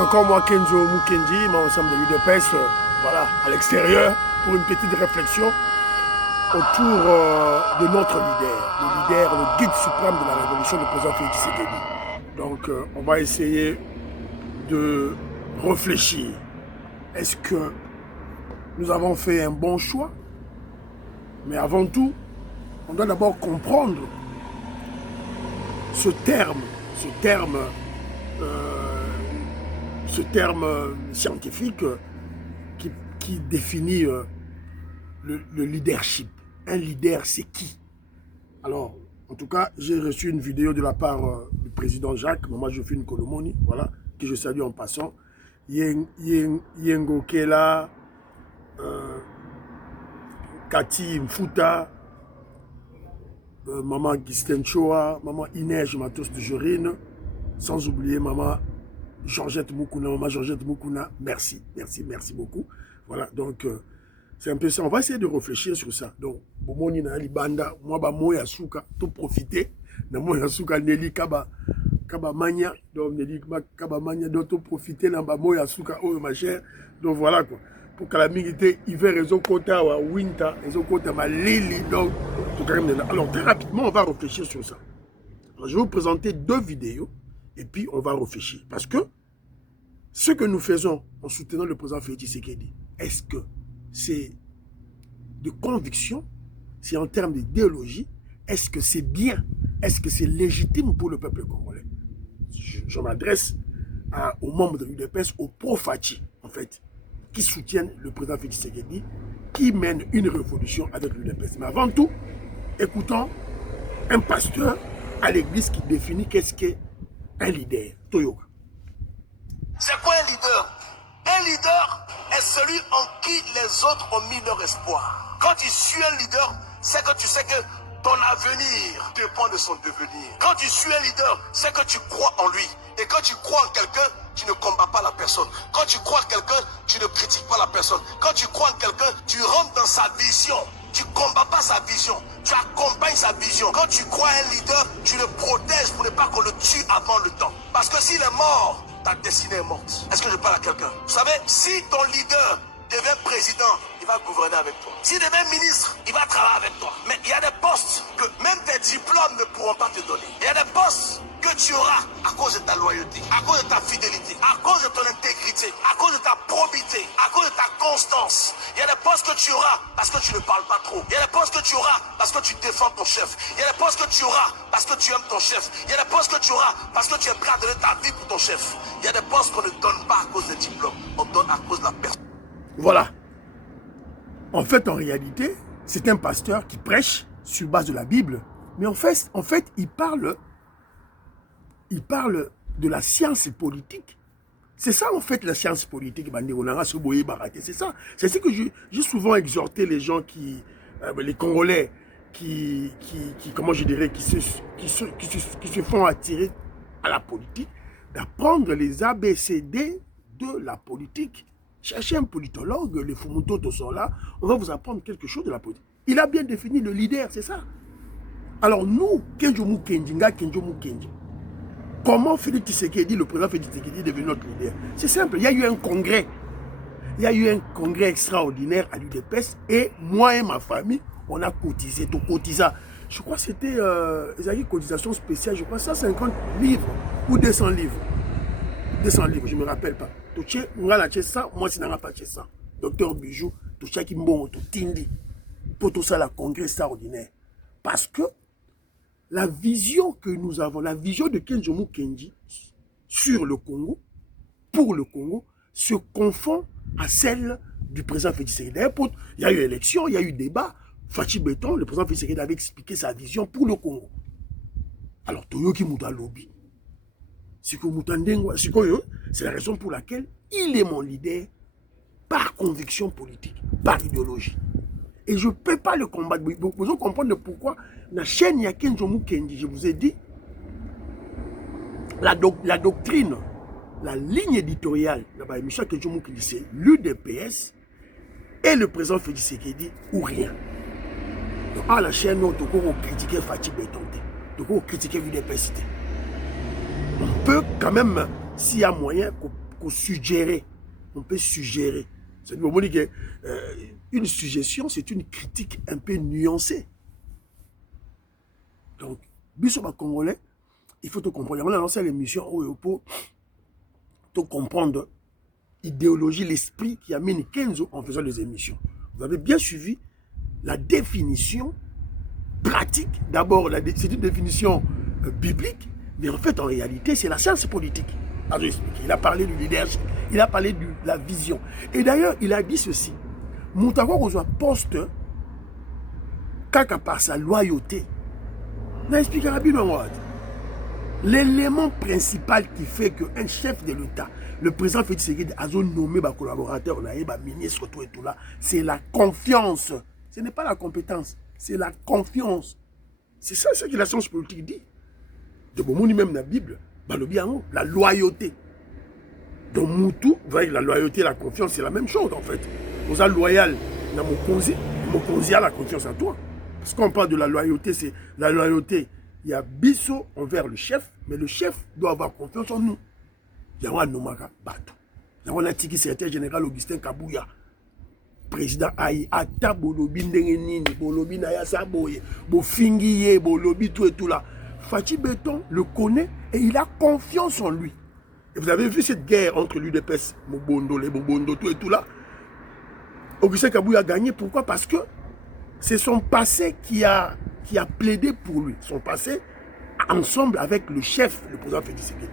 C'est encore moi, Kenzo Mukendi, mais ensemble de l'UDPS, voilà, à l'extérieur, pour une petite réflexion autour de notre leader, le guide suprême de la révolution, le président Félix Tshisekedi. Donc, on va essayer de réfléchir. Est-ce que nous avons fait un bon choix? Mais avant tout, on doit d'abord comprendre ce terme scientifique qui définit le leadership. Un leader, c'est qui? Alors, en tout cas, j'ai reçu une vidéo de la part du président Jacques, Maman Jophine Kolomoni, voilà, que je salue en passant. Yengo Kela, Cathy Mfuta, Maman Gisten Choa, Maman Inès Matos de Jorine, sans oublier Maman Georgette Moukouna, merci beaucoup. Voilà, donc c'est un peu ça. On va essayer de réfléchir sur ça. Donc, Bomoni na libanda, moi ba moya suka, tout profiter. Na moya suka Nelly Kaba Mania, donc Nelly Kaba Mania, donc tout profiter na ba moya suka oh ma chère. Donc voilà quoi. Pour que la milité hiver ils ont compté à winter, ils ont compté à Lili, donc tout quand même. Alors très rapidement, on va réfléchir sur ça. Alors, je vais vous présenter deux vidéos. Et puis, on va réfléchir. Parce que ce que nous faisons en soutenant le président Félix Tshisekedi, est-ce que c'est de conviction? C'est en termes d'idéologie? Est-ce que c'est bien? Est-ce que c'est légitime pour le peuple congolais? Je m'adresse aux membres de l'UDPS, aux pro-Fachi, en fait, qui soutiennent le président Félix Tshisekedi, qui mène une révolution avec l'UDPS. Mais avant tout, écoutons un pasteur à l'église qui définit qu'est-ce qu'est un leader. Toyoka. C'est quoi un leader? Un leader est celui en qui les autres ont mis leur espoir. Quand tu suis un leader, c'est que tu sais que ton avenir dépend de son devenir. Quand tu suis un leader, c'est que tu crois en lui. Et quand tu crois en quelqu'un, tu ne combats pas la personne. Quand tu crois en quelqu'un, tu ne critiques pas la personne. Quand tu crois en quelqu'un, tu rentres dans sa vision. Tu ne combats pas sa vision, tu accompagnes sa vision. Quand tu crois à un leader, tu le protèges pour ne pas qu'on le tue avant le temps. Parce que s'il est mort, ta destinée est morte. Est-ce que je parle à quelqu'un? Vous savez, si ton leader devient président, il va gouverner avec toi. S'il devient ministre, il va travailler avec toi. Mais il y a des postes que même tes diplômes ne pourront pas te donner. Il y a des postes que tu auras à cause de ta loyauté, à cause de ta fidélité, à cause de ton intégrité, à cause de ta probité, à cause de ta constance. Il y a des postes que tu auras parce que tu ne parles pas trop. Il y a des postes que tu auras parce que tu défends ton chef. Il y a des postes que tu auras parce que tu aimes ton chef. Il y a des postes que tu auras parce que tu es prêt à donner ta vie pour ton chef. Il y a des postes qu'on ne donne pas à cause des diplômes, on donne à cause de la personne. Voilà. En fait, en réalité, c'est un pasteur qui prêche sur base de la Bible. Mais en fait il parle de la science politique. C'est ça, en fait, la science politique. C'est ça. C'est ce que j'ai souvent exhorté les gens les Congolais, comment je dirais, qui se font attirer à la politique, d'apprendre les ABCD de la politique. Cherchez un politologue, les Fumutoto sont là, on va vous apprendre quelque chose de la politique. Il a bien défini le leader, c'est ça. Alors nous, Kenzo Mukendi, comment Félix Tshisekedi, le président Félix Tshisekedi est devenu notre leader? C'est simple, il y a eu un congrès. Il y a eu un congrès extraordinaire à l'UDPS et moi et ma famille, on a cotisé, tout cotisé. Je crois que c'était une cotisation spéciale, je crois 150 livres ou 200 livres. 200 livres, je ne me rappelle pas. Moi, je n'ai pas 100. Docteur Bijou, tout ça qui m'ont tindi pour tout ça, la congrès extraordinaire. Parce que la vision que nous avons, la vision de Kenzo Mukendi sur le Congo, pour le Congo, se confond à celle du président Félix Tshisekedi. Il y a eu élection, il y a eu débat. Fachi Béton, le président Félix Tshisekedi avait expliqué sa vision pour le Congo. Alors, Toyoki Mouta Lobby. C'est la raison pour laquelle il est mon leader par conviction politique, par idéologie. Et je ne peux pas le combattre. Vous pouvez comprendre pourquoi la chaîne il y a Kenzo Mukendi, je vous ai dit, la doctrine, la ligne éditoriale, c'est l'UDPS et le président Félix Tshisekedi ou rien. Donc, à la chaîne, on peut critiquer Fachi Béton, on peut critiquer l'UDPS. On peut quand même, s'il y a moyen, suggérer. On peut suggérer. C'est-à-dire que une suggestion, c'est une critique un peu nuancée. Donc, biso ba Congolais, il faut te comprendre. On a lancé l'émission pour te comprendre l'idéologie, l'esprit qui amène 15 ans en faisant des émissions. Vous avez bien suivi la définition pratique. D'abord, c'est une définition biblique, mais en fait, en réalité, c'est la science politique. Il a parlé du leadership, il a parlé de la vision. Et d'ailleurs, il a dit ceci. Moutawa reçoit poste kaka par sa loyauté. L'élément principal qui fait qu'un chef de l'État, le président Félix Tshisekedi, a nommé ses collaborateurs, ministre, tout et tout là, c'est la confiance. Ce n'est pas la compétence, c'est la confiance. C'est ça ce que la science politique dit. De bon même dans la Bible, la loyauté. Dans Moutou, vous voyez, la loyauté et la confiance, c'est la même chose en fait. Vous êtes loyal dans mon konzi a la confiance en toi. Parce qu'on parle de la loyauté, c'est la loyauté. Il y a biso envers le chef, mais le chef doit avoir confiance en nous. Il y a un Nomaka Bato. Il y a un Tiki secrétaire général Augustin Kabouya. Président Aïe, Ata Bolobi Ndengenini, Bolobi Nayasa Boye, Bofingiye, Bolobi tout et tout là. Fachi Beton le connaît et il a confiance en lui. Et vous avez vu cette guerre entre l'UDPS, Mobondo, les Mobondo, tout et tout là. Augustin Kabouya a gagné. Pourquoi? Parce que c'est son passé qui a plaidé pour lui. Son passé, ensemble avec le chef, le président Félix Tshisekedi,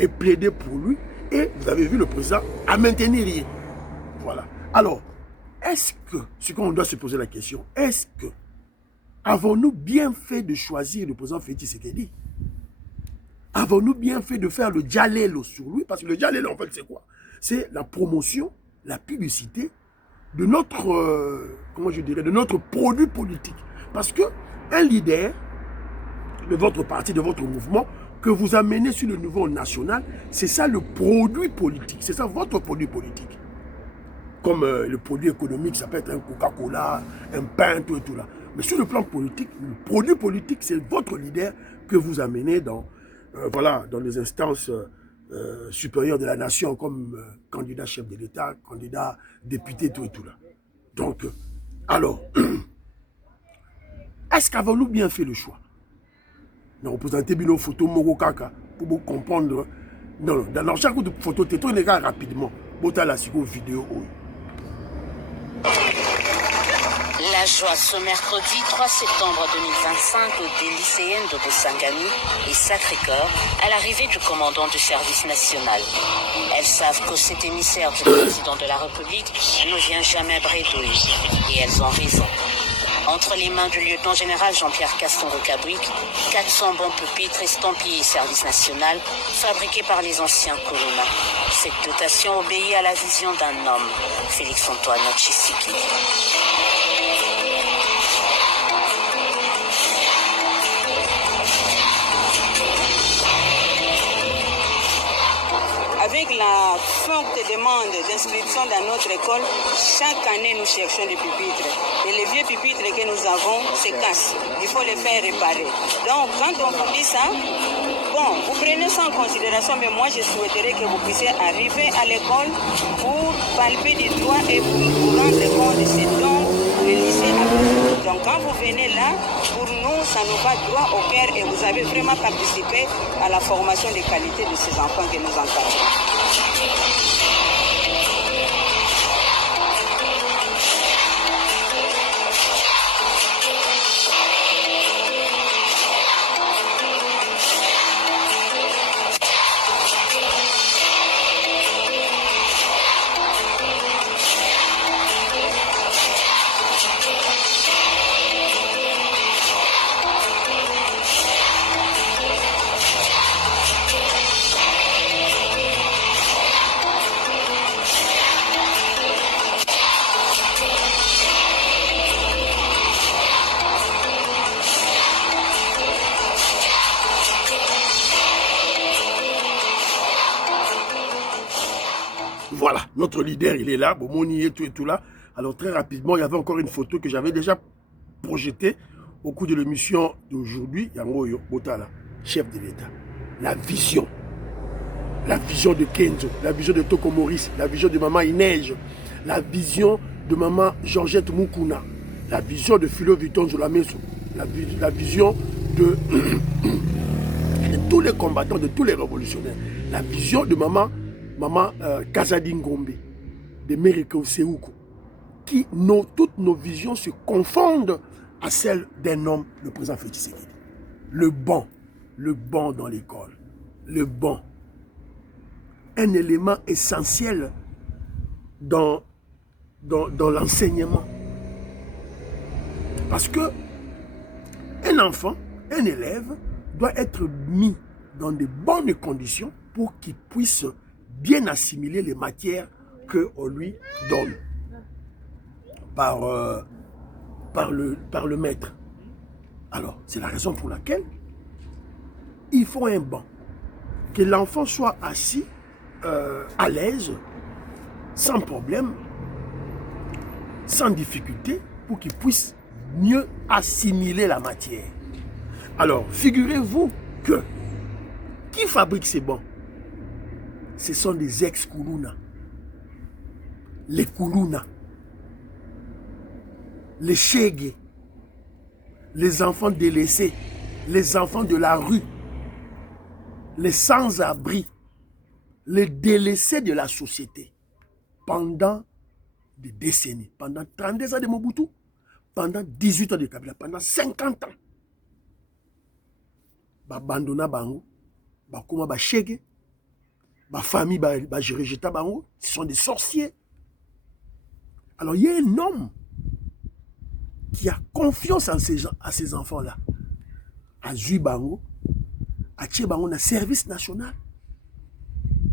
et plaidé pour lui. Et vous avez vu le président à maintenir rien. Voilà. Alors, est-ce que, ce qu'on doit se poser la question, est-ce que avons-nous bien fait de choisir le président Félix Tshisekedi? Avons-nous bien fait de faire le djalelo sur lui? Parce que le djalelo, en fait, c'est quoi? C'est la promotion, la publicité de notre, comment je dirais, de notre produit politique. Parce que un leader de votre parti, de votre mouvement, que vous amenez sur le niveau national, c'est ça le produit politique. C'est ça votre produit politique. Comme le produit économique, ça peut être un Coca-Cola, un pain, tout et tout là. Mais sur le plan politique, le produit politique, c'est votre leader que vous amenez dans, voilà, dans les instances supérieures de la nation, comme candidat chef de l'État, candidat député, tout et tout là. Donc, alors, est-ce qu'avons-nous bien fait le choix? Nous représentons nos photos Mogokaka pour vous comprendre. Non, dans chaque photo, tu es rapidement. Bota la vidéo. La joie ce mercredi 3 septembre 2025 des lycéennes de Bosangani et Sacré-Cœur à l'arrivée du commandant du service national. Elles savent que cet émissaire du président de la République ne vient jamais bredouille et elles ont raison. Entre les mains du lieutenant-général Jean-Pierre Caston-Cabouic, 400 bons pupitres estampillés service national fabriqués par les anciens colonna. Cette dotation obéit à la vision d'un homme, Félix-Antoine Tshisekedi. Avec la forte demande d'inscription dans notre école, chaque année nous cherchons des pupitres. Et les vieux pupitres que nous avons se cassent. Il faut les faire réparer. Donc quand on vous dit ça, bon, vous prenez ça en considération, mais moi je souhaiterais que vous puissiez arriver à l'école pour palper des droits et vous rendre compte de ce dont le lycée a besoin. Donc quand vous venez là, pour nous, ça nous va droit au cœur et vous avez vraiment participé à la formation des qualités de ces enfants que nous encadrons. Voilà, notre leader, il est là, Bomoni et tout là. Alors très rapidement, il y avait encore une photo que j'avais déjà projetée au cours de l'émission d'aujourd'hui. Yango Botala, chef de l'État. La vision. la vision de Kenzo, la vision de Toko Maurice, la vision de maman Inej, la vision de maman Georgette Mukuna, la vision de Philo Vuitton Zolameso, la vision de tous les combattants, de tous les révolutionnaires, la vision de maman Kazadi Ngombe, de Meriko Seuko, qui toutes nos visions se confondent à celle d'un homme, le président Félix Tshisekedi. Le banc dans l'école, le banc, un élément essentiel dans l'enseignement. Parce que un enfant, un élève, doit être mis dans de bonnes conditions pour qu'il puisse bien assimiler les matières qu'on lui donne par le maître. Alors, c'est la raison pour laquelle il faut un banc. Que l'enfant soit assis à l'aise, sans problème, sans difficulté, pour qu'il puisse mieux assimiler la matière. Alors, figurez-vous que qui fabrique ces bancs? Ce sont des ex-Koulouna. Les Koulouna, les Chégués, les enfants délaissés, les enfants de la rue, les sans-abri, les délaissés de la société pendant des décennies, pendant 32 ans de Mobutu, pendant 18 ans de Kabila, pendant 50 ans. Bandona bango, bakoma ba Chégué, ma famille ba Jirejeta bango, ce sont des sorciers. Alors il y a un homme qui a confiance en à ces enfants-là, à Zui bango, à Tché bango na service national,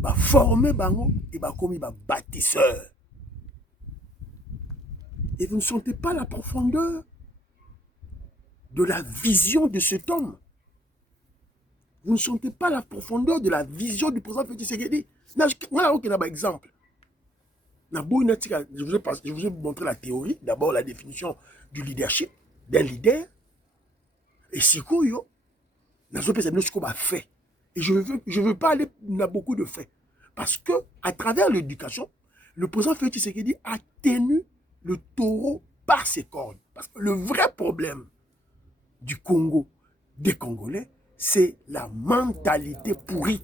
ba former bango et ba komi ba bâtisseur. Et vous ne sentez pas la profondeur de la vision de cet homme. Vous ne sentez pas la profondeur de la vision du président Félix Tshisekedi. Voilà un exemple. Je vous ai montré la théorie, d'abord la définition du leadership, d'un leader. Et si yo, fait. Et je veux pas aller dans beaucoup de faits. Parce que à travers l'éducation, le président Félix Tshisekedi a tenu le taureau par ses cornes. Parce que le vrai problème du Congo, des Congolais, c'est la mentalité pourrie.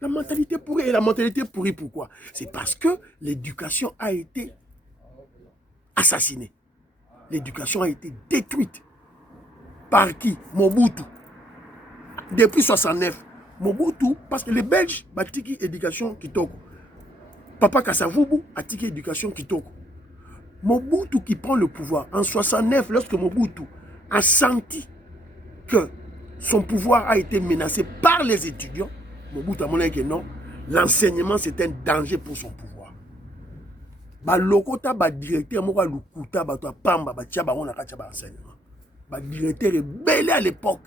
La mentalité pourrie. Et la mentalité pourrie, pourquoi? C'est parce que l'éducation a été assassinée. L'éducation a été détruite. Par qui? Mobutu. Depuis 69. Mobutu, parce que les Belges ont tiki éducation kitoko. Papa Kasavubu a tiki éducation kitoko. Mobutu qui prend le pouvoir en 69, lorsque Mobutu a senti que son pouvoir a été menacé par les étudiants, Mobutu a montré que non, l'enseignement c'est un danger pour son pouvoir. Ba lokota ba directeur moko lukuta ba to pamba ba tia ba on a katia ba enseignement. Ba directeur rebelle à l'époque.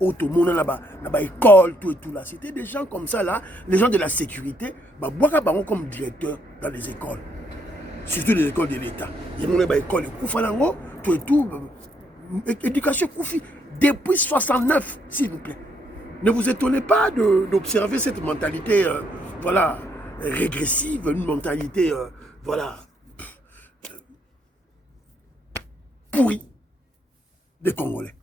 Auto monde là ba école tout et tout là, c'était des gens comme ça là, les gens de la sécurité, ba boka ba comme directeur dans les écoles. Surtout les écoles de l'État. Il y a des écoles Koufalango, tout et tout. Éducation Koufi. Depuis 69, s'il vous plaît. Ne vous étonnez pas d'observer cette mentalité, voilà, régressive, une mentalité, voilà, pourrie des Congolais.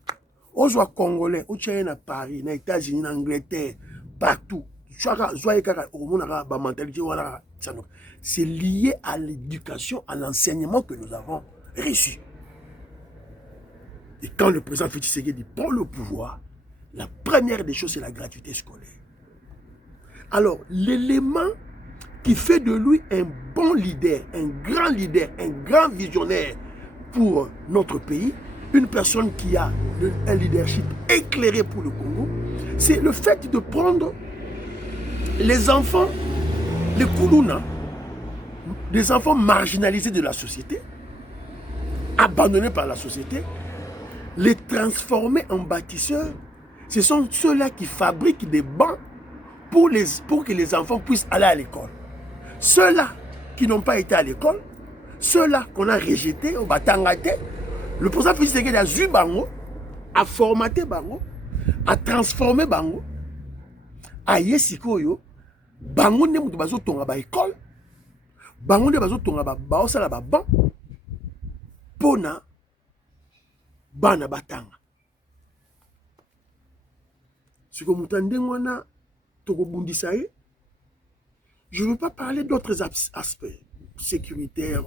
On soit Congolais, on soit à Paris, aux États-Unis, en Angleterre, partout. C'est lié à l'éducation, à l'enseignement que nous avons reçu. Et quand le président Félix Tshisekedi prend le pouvoir, la première des choses, c'est la gratuité scolaire. Alors, l'élément qui fait de lui un bon leader, un grand visionnaire pour notre pays, une personne qui a un leadership éclairé pour le Congo, c'est le fait de prendre les enfants, les Koulouna, des enfants marginalisés de la société, abandonnés par la société, les transformer en bâtisseurs. Ce sont ceux-là qui fabriquent des bancs pour que les enfants puissent aller à l'école. Ceux-là qui n'ont pas été à l'école, ceux-là qu'on a rejetés, au Batangate, le président Félix Tshisekedi a vu Bango, a formaté Bango, a transformé Bango, aye sikoyo bango nde mutu bazotonga ba école bango nde bazotonga baosala baban pona bana batanga siko mutu ndenge wana tokobundisa ye. Je ne veux pas parler d'autres aspects sécuritaires,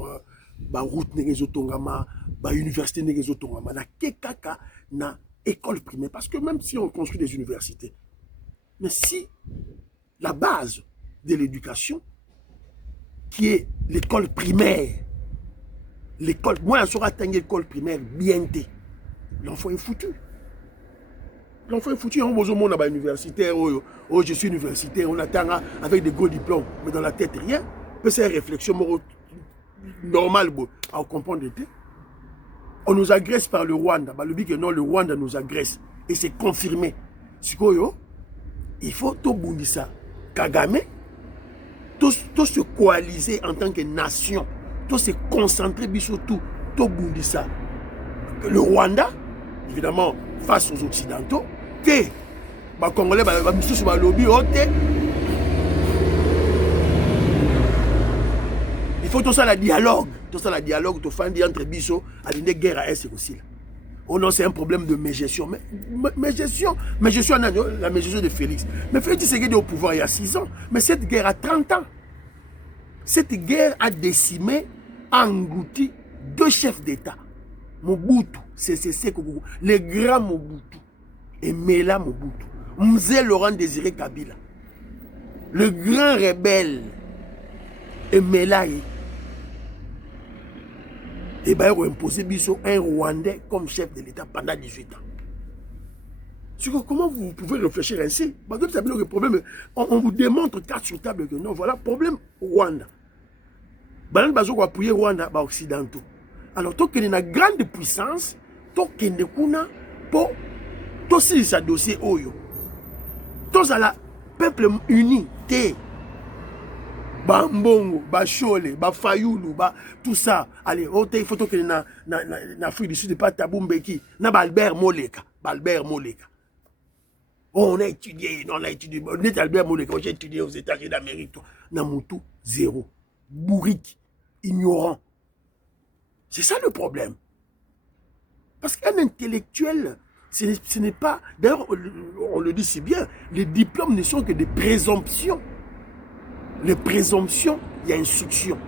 ba route negezo tongama, ba université negezo tongama, na kekaka na école primaire. Parce que même si on construit des universités, mais si la base de l'éducation, qui est l'école primaire, l'école, moi, je serai atteint l'école primaire bien té, l'enfant est foutu. L'enfant est foutu, on besoin de universitaire, oh, je suis universitaire, on attend avec des gros diplômes, mais dans la tête, rien. C'est une réflexion normale à comprendre. On nous agresse par le Rwanda. Le but que non, le Rwanda nous agresse. Et c'est confirmé. Il faut tout bundisa. Kagame, tout se coaliser en tant que nation, tout se concentrer surtout, tout bundisa. Le Rwanda, évidemment, face aux Occidentaux, que les Congolais, les lobby, il faut tout ça la dialogue. Tout ça la dialogue, tout faire entre biso, à une guerre à Est aussi. Oh non, c'est un problème de mégestion. Mais gestion, la mégestion de Félix. Mais Félix Tshisekedi est au pouvoir il y a 6 ans. Mais cette guerre a 30 ans. Cette guerre a décimé, a englouti 2 chefs d'État. Mobutu, CCC, le grand Mobutu. Et Mela Mobutu. Mzé Laurent Désiré Kabila. Le grand rebelle. Et Mela. Et bien, il a imposé un Rwandais comme chef de l'État pendant 18 ans. Comment vous pouvez réfléchir ainsi? Le problème, on vous démontre carte sur table que non, voilà, problème Rwanda. Il faut appuyer Rwanda aux Occidentaux. Alors, tant qu'il y a une grande puissance, tant qu'il y a un dossier Oyo. Tant qu'il y a un peuple uni, Bambongo, Bachole, Bafayulu, tout ça. Allez, il faut que na Afrique du Sud, pas Tabumbeki, na Albert Moleka. Albert Moleka. On a étudié, on a Albert Moleka, j'ai étudié aux États-Unis d'Amérique. Namutu, zéro. Bourrique, ignorant. C'est ça le problème. Parce qu'un intellectuel, ce n'est pas... D'ailleurs, on le dit si bien, les diplômes ne sont que des présomptions. Les présomptions, il y a instruction.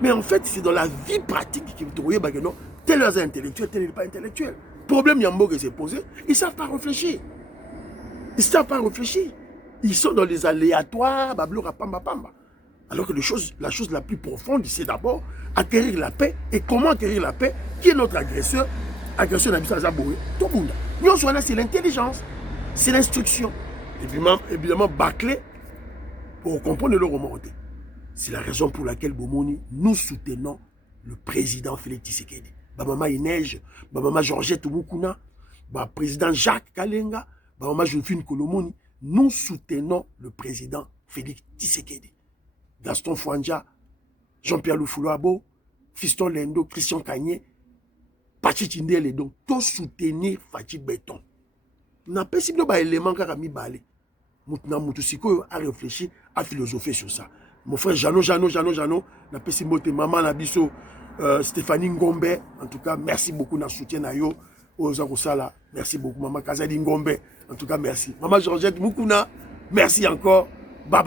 Mais en fait, c'est dans la vie pratique qu'il faut trouver que non, tel est intellectuel, tel n'est pas intellectuel. Le problème, Yambo qui s'est posé, ils ne savent pas réfléchir. Ils ne savent pas réfléchir. Ils sont dans les aléatoires, alors que la chose la plus profonde, c'est d'abord acquérir la paix. Et comment acquérir la paix? Qui est notre agresseur? Agresseur d'Abissa Zaboué, Tobunda. Nous, c'est l'intelligence, c'est l'instruction. Évidemment, bâclé. Pour comprendre le remonté. C'est la raison pour laquelle, Bomoni, nous soutenons le président Félix Tshisekedi. Maman Inej, maman Georgette Mukuna, président Jacques Kalenga, maman Josephine Kolomoni, nous soutenons le président Félix Tshisekedi. Gaston Fouandja, Jean-Pierre Loufoulouabo, Fiston Lendo, Christian Kanye, Pachi Tindele, donc tout soutenir Fatih Béton. N'a pas si bien élément qu'a mis balé. Moutousiko a réfléchi, a philosophé sur ça. Mon frère Jano, la Pessimote, maman Nabiso, Stéphanie Ngombe, en tout cas, merci beaucoup dans le soutien à yo, aux Arosala, merci beaucoup, maman Kazadi Ngombe, en tout cas, merci. Maman Georgette Mukuna, merci encore, bye.